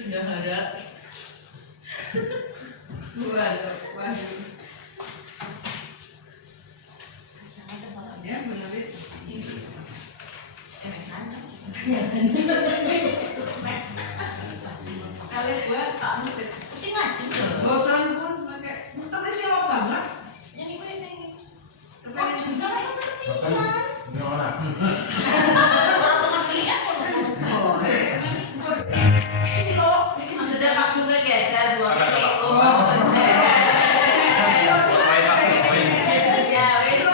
Bendahara. Waduh. Ya benar itu. Kali buat tak mungkin. Ini ngaji loh. Bukan pun pakai. Tapi siapa banget? Yang ibu ini. Kepengen Juga lah yang penting. Ini orang. Orang pengertian kalau maksudnya maksudnya geser buat Apa, apa? itu. Ya, wes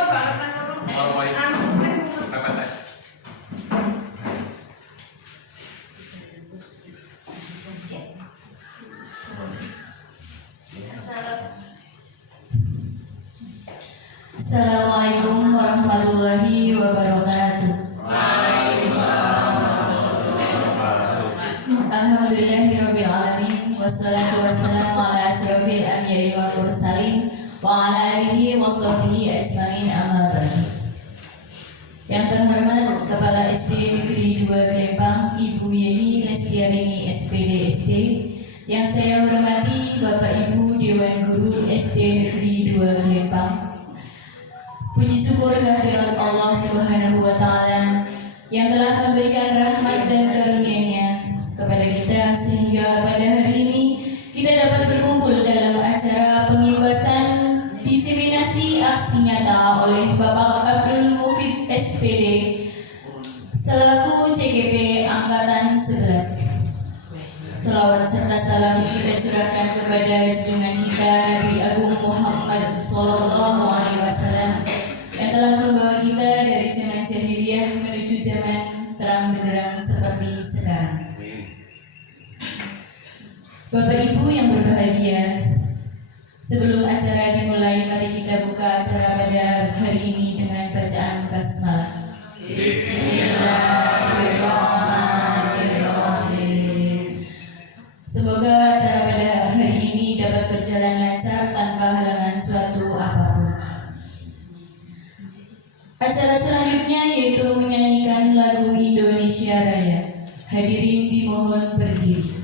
Assalamualaikum warahmatullahi wabarakatuh. Alhamdulillahirabbil alamin wassalatu wassalamu ala asyrofil anbiya'i wal mursalin wa ala alihi wa sahbihi ajmain amma ba'du. Yang terhormat Kepala SD Negeri 2 Gelembang Ibu Yeni Lestiarini SPD SD, yang saya hormati Bapak Ibu Dewan Guru SD Negeri 2 Gelembang. Puji syukur kehadirat Allah Subhanahu wa Ta'ala yang telah memberikan rahmat dan karunia-Nya kepada kita sehingga pada hari ini kita dapat berkumpul dalam acara pengibasan diseminasi aksi nyata oleh Bapak Abdul Mufid SPD selaku CGP Angkatan 11. Salawat serta salam kita curahkan kepada junjungan kita Nabi Agung Muhammad Sallallahu Alaihi Wasallam yang telah membawa kita dari zaman jahiliyah menuju zaman terang benderang seperti sekarang. Bapak Ibu yang berbahagia, sebelum acara dimulai, mari kita buka acara pada hari ini dengan bacaan basmalah. Bismillahirrahmanirrahim. Semoga acara pada hari ini dapat berjalan lancar tanpa halangan suatu apapun. Acara selanjutnya yaitu menyanyikan lagu Indonesia Raya. Hadirin dimohon berdiri.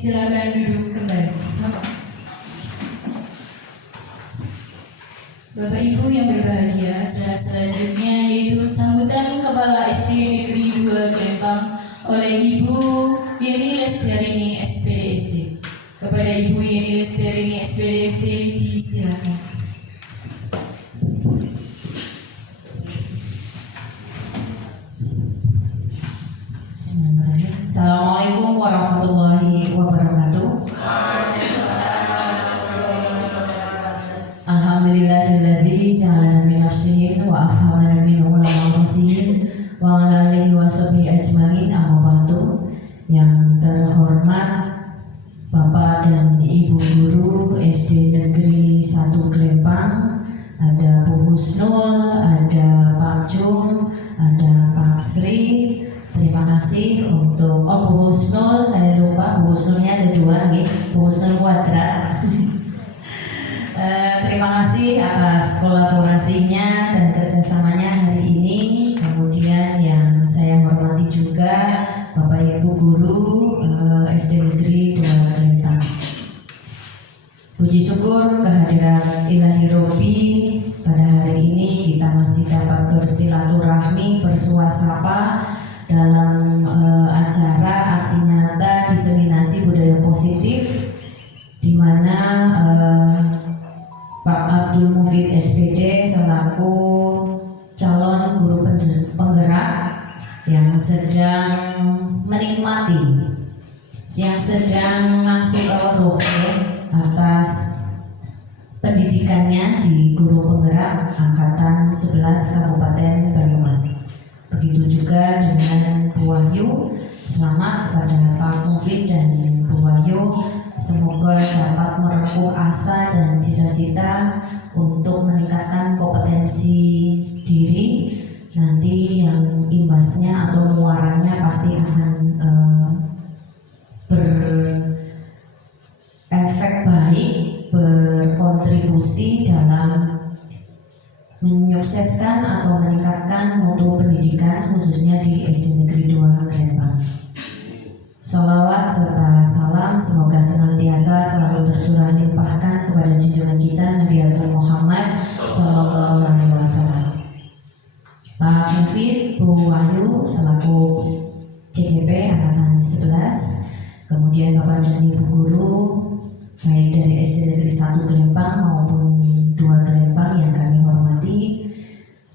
Silakan duduk kembali. Bapak Ibu yang berbahagia, acara selanjutnya yaitu sambutan Kepala SD Negeri 2 Klempang oleh Ibu Yeni Lestarini SPDSD. Kepada Ibu Yeni Lestarini SPDSD disilakan. Assalamualaikum warahmatullahi wabarakatuh. Alhamdulillahilladzi ja'alana min nafsihin wa afhamana min ulama qasihin wa ala alihi wa sahbihi ajmain, amma ba'du. Yang terhormat Bapak dan Ibu Guru SD Negeri 1 Klempang, ada Bu Husnul, ada Pak Jum, ada Pak Sri. Terima kasih untuk Bu Husnul, saya lupa Bu Husnulnya ada dua nih, Bu Husnul Kuadrat. Terima kasih atas kolaborasinya dan kerjasamanya hari ini. Kemudian yang saya hormati juga Bapak Ibu Guru SD Negeri 2 Klempang. Puji syukur kehadiran Ilahi Robi, pada hari ini kita masih dapat bersilaturahmi, bersuasapa dalam acara aksi nyata diseminasi budaya positif, di mana Pak Abdul Mufid SPD selaku calon guru penggerak yang sedang menikmati, yang sedang masuk ke ruh atas pendidikannya di guru penggerak angkatan 11 Kabupaten Banyumas. Begitu juga dengan Bu Wahyu. Selamat kepada Pak Mufid dan Bu Wahyu. Semoga dapat merengkuh asa dan cita-cita untuk meningkatkan kompetensi diri. Nanti yang imbasnya atau muaranya pasti akan berefek baik, berkontribusi dalam menyukseskan atau meningkatkan mutu pendidikan khususnya di SD Negeri 2 Klempang. Sholawat serta salam semoga senantiasa selalu tercurah limpahkan kepada junjungan kita Nabi Agung Muhammad Sallallahu Alaihi Wasallam. Pak Mufid, Bu Wahyu selaku CGP angkatan 11, kemudian Bapak dan Ibu Guru baik dari SD Negeri 1 Klempang maupun 2 Klempang yang kami hormati.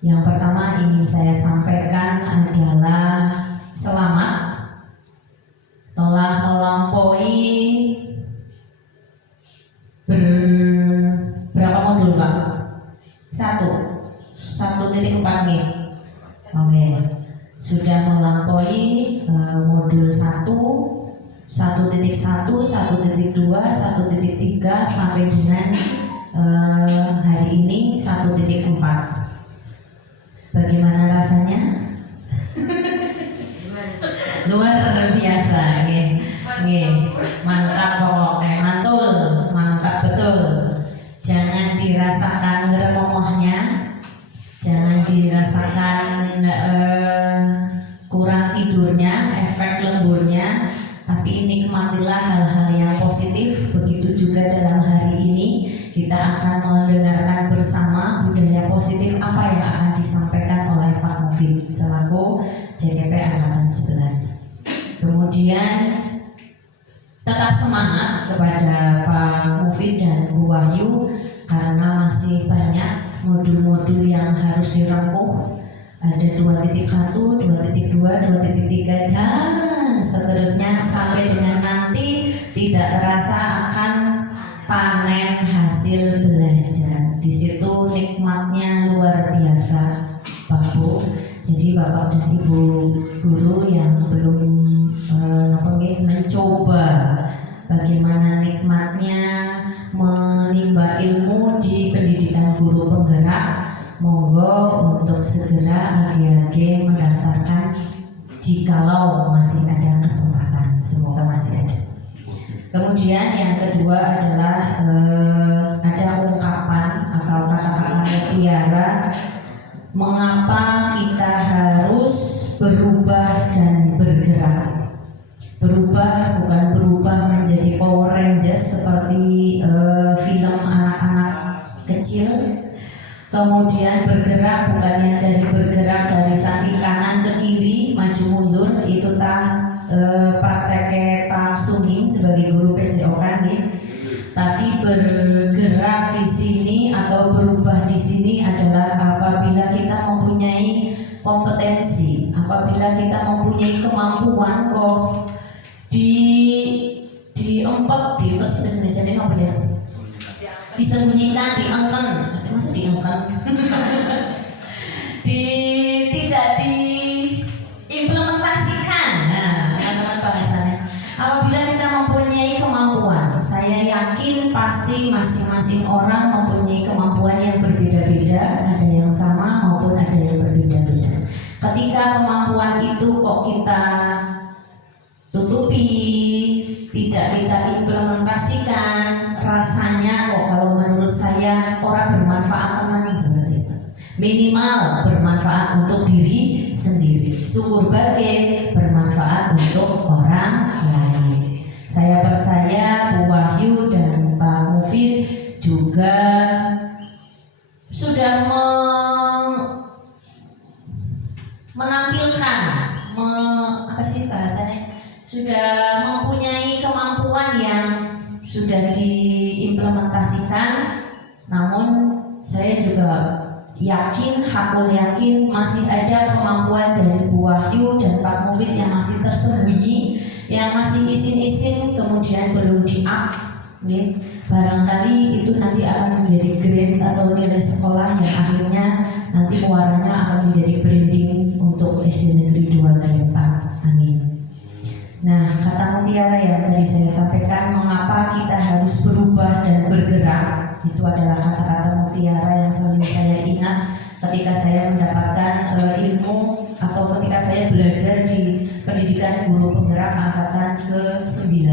Yang pertama ingin saya sampaikan adalah selamat telah melampaui berapa modul Pak? 1.4 nih. Oke. Sudah melampaui modul 1, 1.1, 1.2, 1.3 sampai dengan hari ini 1.4. Bagaimana rasanya? Luar biasa, mantap pokoknya, mantap betul. Jangan dirasakan ngeremohnya, jangan dirasakan kurang tidurnya, efek lemburnya, tapi nikmatilah hal-hal yang positif. Begitu juga dalam hari ini kita akan mendengarkan bersama budaya positif apa yang akan disampaikan oleh Pak Mufid selaku JKP angkatan 11. Kemudian tetap semangat kepada Pak Mufid dan Bu Wahyu karena masih banyak modul-modul yang harus dirempuh. Ada 2.1, 2.2, 2.3 dan seterusnya sampai dengan nanti tidak terasa akan panen hasil belajar. Di situ nikmatnya luar biasa, Pak Bu. Jadi Bapak dan Ibu Guru yang belum mencoba bagaimana nikmatnya menimba ilmu di pendidikan guru penggerak, monggo untuk segera agi-agi mendaftarkan jikalau masih ada kesempatan. Semoga masih ada. Kemudian yang kedua adalah ada ungkapan atau kata-kata mutiara, mengapa kita harus berubah dan bergerak. Berubah bukan berubah menjadi Power Rangers seperti film anak-anak kecil. Kemudian bergerak bukannya dari bergerak dari sini adalah apabila kita mempunyai kompetensi, apabila kita mempunyai kemampuan kok diempet sebenarnya apa ya? Disembunyikan, diangkat, masa diangkat? Tidak diimplementasikan. Nah, teman-teman bahasanya. Apabila kita mempunyai kemampuan, saya yakin pasti masing-masing orang mempunyai kemampuan yang berbeda-beda, ada yang sama maupun ada yang berbeda-beda. Ketika kemampuan itu kok kita tutupi, tidak kita implementasikan, rasanya kok kalau menurut saya orang bermanfaat teman seperti itu. Minimal bermanfaat untuk diri sendiri, syukur bagai bermanfaat untuk orang lain. Saya percaya Bu Wahyu dan Pak Mufid juga sudah menampilkan, apa sih bahasanya, sudah mempunyai kemampuan yang sudah diimplementasikan. Namun saya juga yakin, hakul yakin masih ada kemampuan dari Bu Wahyu dan Pak Mufid yang masih tersembunyi, yang masih isin-isin kemudian belum di-up. Barangkali itu nanti akan menjadi grade atau nilai sekolah yang akhirnya nanti muaranya akan menjadi branding untuk SD Negeri 2 ke depan. Amin. Nah, kata mutiara yang tadi saya sampaikan, mengapa kita harus berubah dan bergerak, itu adalah kata-kata mutiara yang selalu saya ingat ketika saya mendapatkan ilmu atau ketika saya belajar di pendidikan guru penggerak angkatan ke-9.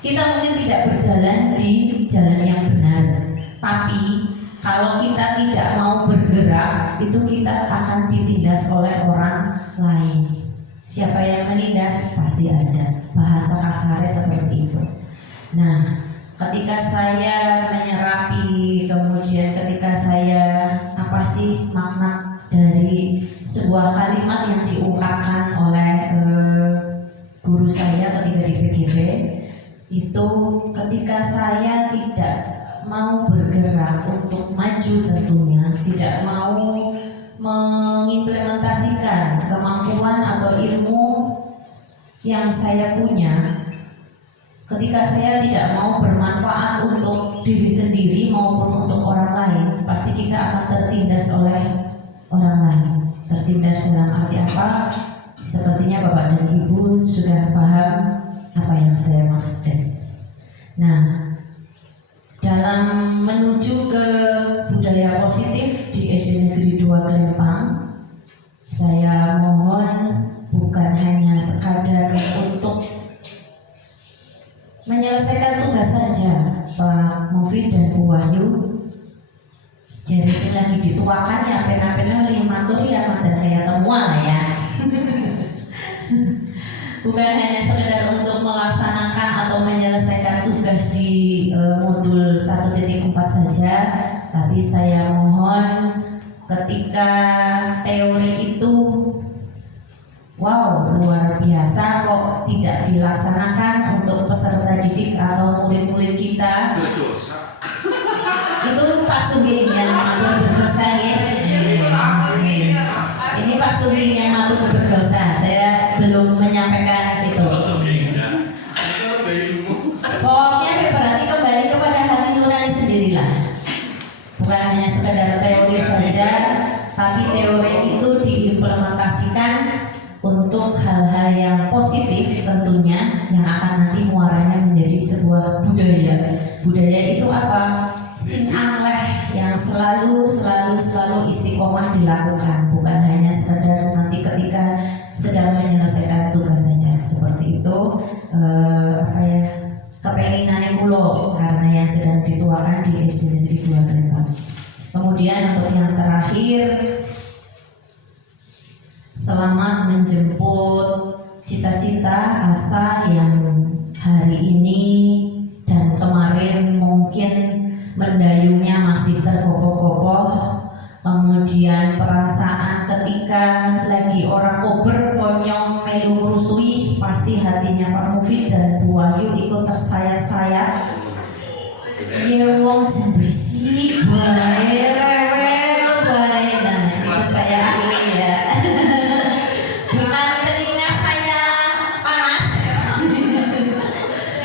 Kita mungkin tidak berjalan di jalan yang benar, tapi kalau kita tidak mau bergerak, itu kita akan ditindas oleh orang lain. Siapa yang menindas? Pasti ada. Bahasa kasarnya seperti itu. Nah, ketika saya menyerapi, kemudian ketika saya apa sih makna dari sebuah kalimat yang diungkapkan oleh guru saya ketika di PGB, itu ketika saya tidak mau bergerak untuk maju, tentunya tidak mau mengimplementasikan kemampuan atau ilmu yang saya punya, ketika saya tidak mau bermanfaat untuk diri sendiri maupun untuk orang lain, pasti kita akan tertindas oleh orang lain. Tertindas dalam arti apa? Sepertinya Bapak dan Ibu sudah paham apa yang saya maksudkan. Nah, dalam menuju ke budaya positif di SD Negeri 2 Kelempang, saya mohon bukan hanya sekadar untuk menyelesaikan tugas saja, Pak Mufid dan Bu Wahyu. Jadi lagi dituakan ya, pena-pena limatur ya, dan kayak temuan lah ya. Bukan hanya sekedar untuk melaksanakan atau menyelesaikan tugas di modul 1.4 saja, tapi saya mohon ketika teori itu wow luar biasa kok tidak dilaksanakan untuk peserta didik atau murid-murid kita, itu Pak Sugeng yang matur berdosa ya. Ini Pak Sugeng yang matur berdosa, saya belum menyampaikan itu. Pokoknya berarti kembali kepada hati nurani sendirilah. Bukan hanya sekedar teori saja, tapi teori itu diimplementasikan untuk hal-hal yang positif tentunya, yang akan nanti muaranya menjadi sebuah budaya. Budaya itu apa? Sing angleh yang selalu istiqomah dilakukan, bukan hanya sekedar nanti ketika sedang menyelesaikan tugas saja. Seperti itu kepenginannya pulau karena yang sedang dituakan di SD Negeri 2 Kelempang. Kemudian untuk yang terakhir, selamat menjemput cita-cita asa yang hari ini dan kemarin mungkin mendayungnya masih terkopoh-kopoh. Kemudian perasaan ketika lagi orang kober konyong melu rusui, pasti hatinya Pak Mufid dan Bu Wahyu ikut tersayat-sayat. Ya wong jen berisik bae rewel bae. Nah, itu saya ahli ya. Bukan telinga saya panas.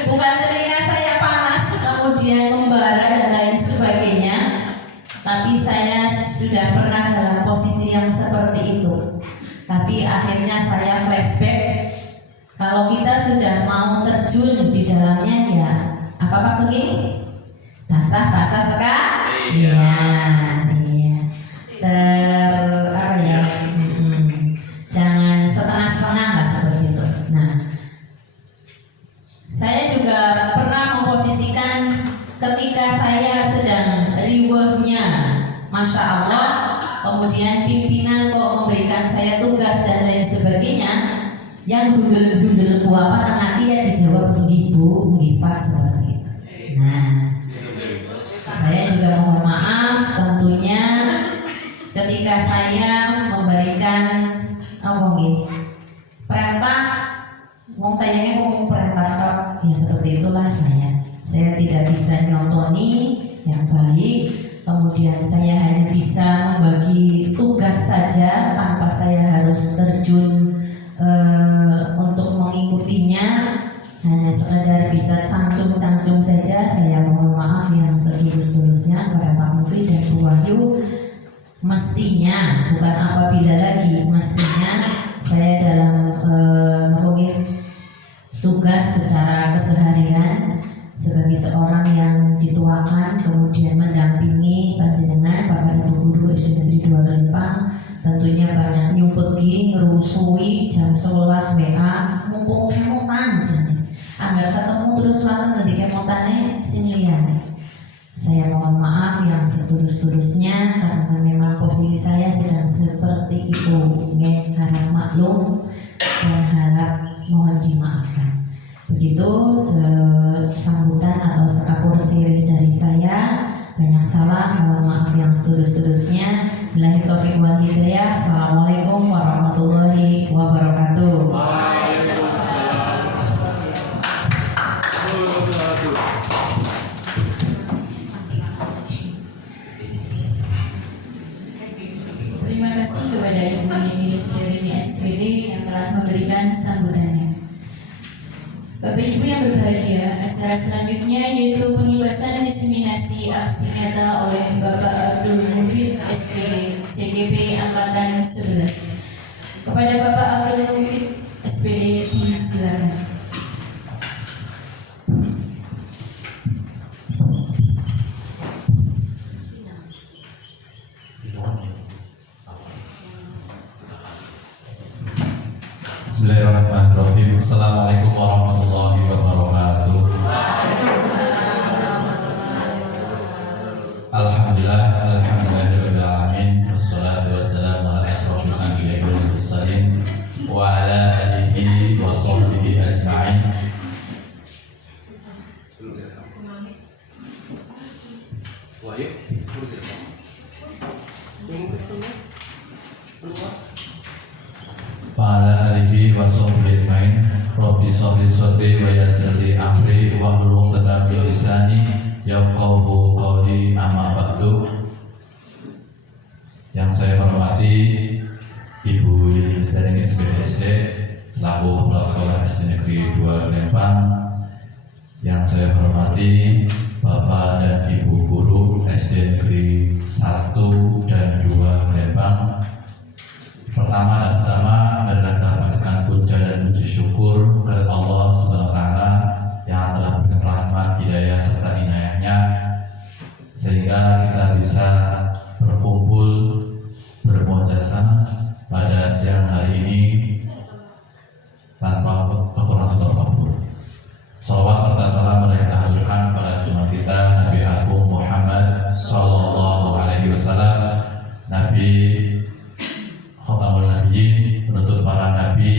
Bukan telinga saya panas kemudian membara dan lain sebagainya. Tapi saya sudah pernah dalam posisi yang seperti itu. Tapi akhirnya saya flashback. Kalau kita sudah mau terjun di dalamnya ya apa Pak Sugi? Basah sekali. Iya. Apa ya? Jangan setengah-setengah lah seperti itu. Nah, saya juga pernah memposisikan ketika saya sedang riwehnya, Masya Allah, kemudian pimpinan kok memberikan saya tugas dan lain sebagainya, yang gundel-gundel apa nanti ya dijawab Bu, Pak seperti itu. Nah, saya juga mohon maaf tentunya ketika saya memberikan perintah, wong tayangnya ngomong perintah ya seperti itulah saya tidak bisa nyontoni yang baik, kemudian saya hanya bisa membagi tugas saja tanpa saya harus terjun untuk mengikutinya, hanya sekedar bisa cangcung saja. Saya mohon maaf yang setulus-tulusnya kepada Pak Mufid dan Bu Wahyu. Mestinya, bukan apabila lagi, mestinya saya dalam tugas secara keseharian sebagai seorang yang dituakan kemudian mendampingi panjenengan Bapak Ibu Guru SD Negeri 2 Gelempang, tentunya banyak nyumpegi ngerusui jam 11 WA mumpung kemutan jane agar ketemu terus laten nanti kemutannya sing liyane. Saya mohon maaf yang setulus-tulusnya karena memang posisi saya sedang seperti itu. Harap maklum dan harap mohon dimaafkan. Begitu sambutan atau sekapur sirih dari saya. Banyak salam, mohon maaf yang setulus-tulusnya. Billahi taufiq wal hidayah. Assalamualaikum warahmatullahi wabarakatuh. Terima kasih kepada Ibu Yeni Lestari SPD yang telah memberikan sambutannya. Bapak Ibu yang berbahagia, acara selanjutnya yaitu pengibasan diseminasi aksi nyata oleh Bapak Abdul Mufid SPD CGP Angkatan 11. Kepada Bapak Abdul Mufid SPD disilakan. Bismillahirrahmanirrahim. Assalamualaikum warahmatullahi wabarakatuh. Alhamdulillahirabbil alamin. Wassalatu wassalamu ala asyrofil anbiya'i wal mursalin wa ala alihi wa sahbihi ajma'in. Para alihi wa sahbihi ajma'in. Rabbi sholli sholli wa yassirli amri wa hlul 'uqdatam min lisani yafqahu qawli, amma ba'du. Yang saya hormati Ibu Yeni Lestari SPD selaku Kepala Sekolah SD Negeri 2 Gelempang. Yang saya hormati Bapak dan Ibu Guru SD Negeri 1 dan 2 Gelempang. Pertama dan utama adalah kita panjatkan puja dan puji syukur kepada Allah Subhanahu wa taala yang telah memberikan rahmat, hidayah serta inayahnya sehingga kita bisa berkumpul bermuajazah pada siang hari ini tanpa kekurangan atau apapun. Salawat serta salam mereka haturkan kepada junjungan kita Nabi Agung Muhammad Sallallahu Alaihi Wasallam, Nabi Khotamul Nabiyyin, penutup para nabi,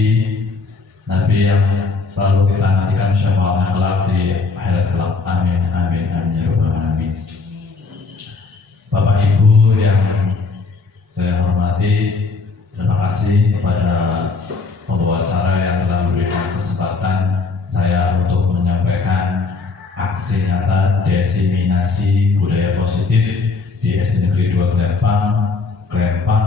nabi yang selalu kita nantikan syafaatnya kelak di akhirat kelak. Amin amin amin ya rabbal alamin. Bapak Ibu yang saya hormati, terima kasih kepada pembawa acara yang telah memberikan kesempatan saya untuk menyampaikan aksi nyata diseminasi budaya positif di SD Negeri 2 Klempang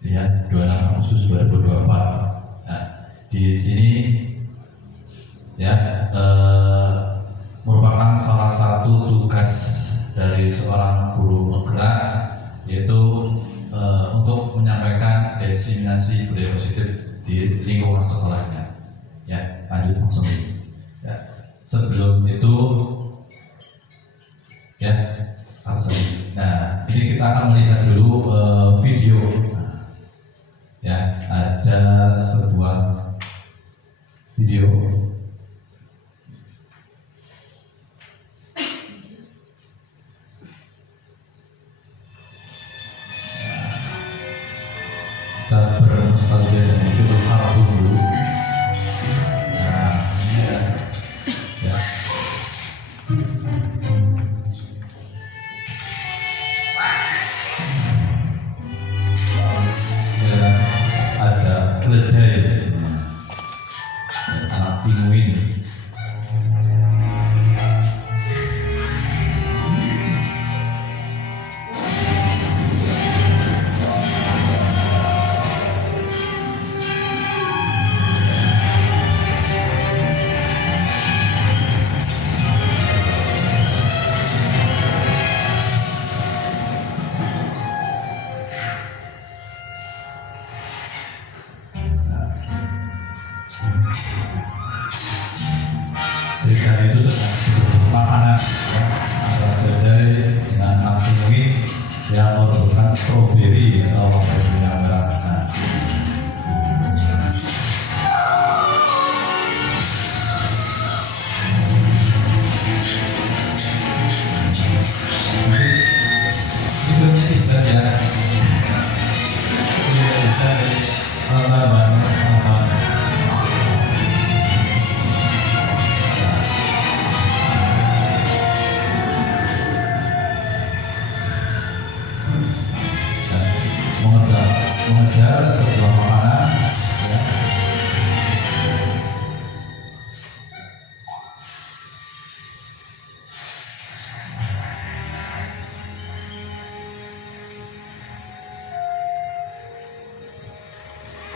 ya 26 Agustus 2024. Nah, di sini ya merupakan salah satu tugas dari seorang guru penggerak, yaitu untuk menyampaikan diseminasi budaya positif di lingkungan sekolahnya. Ya, lanjut langsung. Ya, sebelum itu ya, nah ini kita akan melihat dulu video. Nah, ya, ada sebuah video. Kita bernostalgia dengan film Harun dulu. Nah, ini ya. Ya, ada keledai, anak pinguin. Cerita itu sedang makanan ya, ada keledai dengan anak pinguin yang merupakan stroberi atau warna merah. Nah, itu bisa ya, itu bisa dari bahan. Mengejar sebuah makanan ya.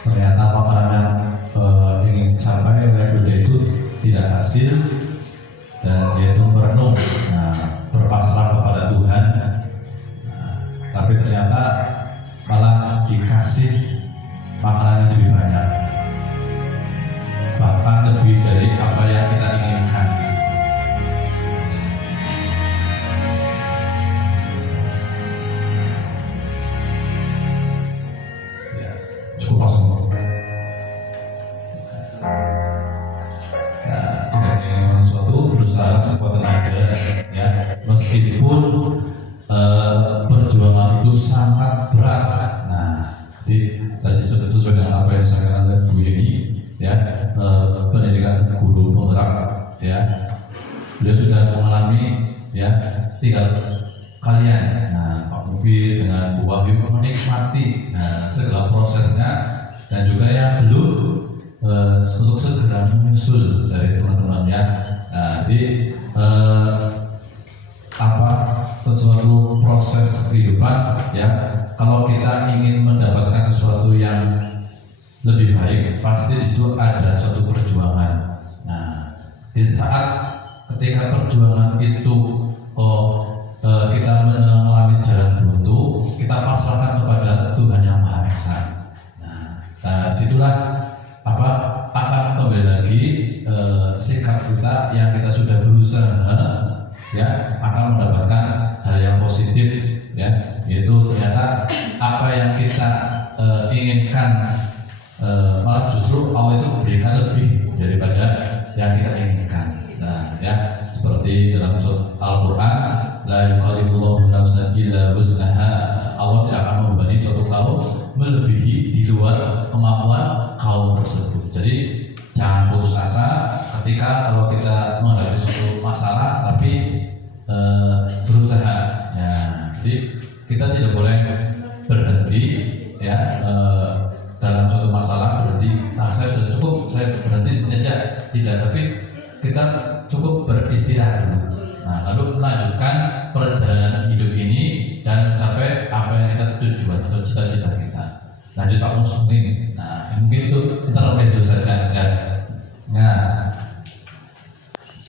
Ternyata makanan yang ingin dicapai oleh kuda itu tidak hasil dan dia itu merenung, nah, berpasrah kepada Tuhan. Nah, tapi ternyata malah dikasih makanan yang lebih banyak, bahkan lebih dari apa yang kita inginkan. Ya, cukup langsung. Ya, jika ingin sesuatu berusaha sekuat tenaga ya, meskipun perjuangan itu sangat berat. Nah, tadi sesuai dengan apa yang disampaikan oleh Bu Yeni ya, pendidikan guru penggerak ya, beliau sudah mengalami ya, tinggal kalian. Nah, Pak Mufi dengan Bu Wahyu menikmati segala prosesnya, dan juga yang belum untuk segera menyusul dari teman-temannya. Nah, jadi sesuatu proses kehidupan ya, kalau kita ingin mendapatkan sesuatu yang lebih baik, pasti di situ ada suatu perjuangan. Nah, di saat ketika perjuangan itu kita mengalami jalan buntu, kita pasrahkan kepada Tuhan Yang Maha Esa. Nah, situlah akan kembali lagi sikap kita yang kita sudah berusaha ya, akan mendapatkan hal yang positif ya, yaitu ternyata apa yang kita inginkan malah justru Allah itu memberikan lebih daripada yang kita inginkan. Nah ya, seperti dalam surat Al-Quran, la yukallifullahu nafsan illa wus'aha, Allah tidak akan membebani suatu kaum melebihi di luar kemampuan kaum tersebut. Jadi jangan putus asa ketika kalau kita menghadapi suatu masalah, tapi berusaha ya. Jadi kita tidak boleh berhenti ya, dalam suatu masalah berhenti, nah saya sudah cukup, saya berhenti saja, tidak, tapi kita cukup beristirahat dulu. Nah, lalu melanjutkan perjalanan hidup ini dan mencapai apa yang kita tujuan atau cita-cita kita. Lanjut Pak Muslim. Nah, mungkin itu kita lebih saja ya. Nah,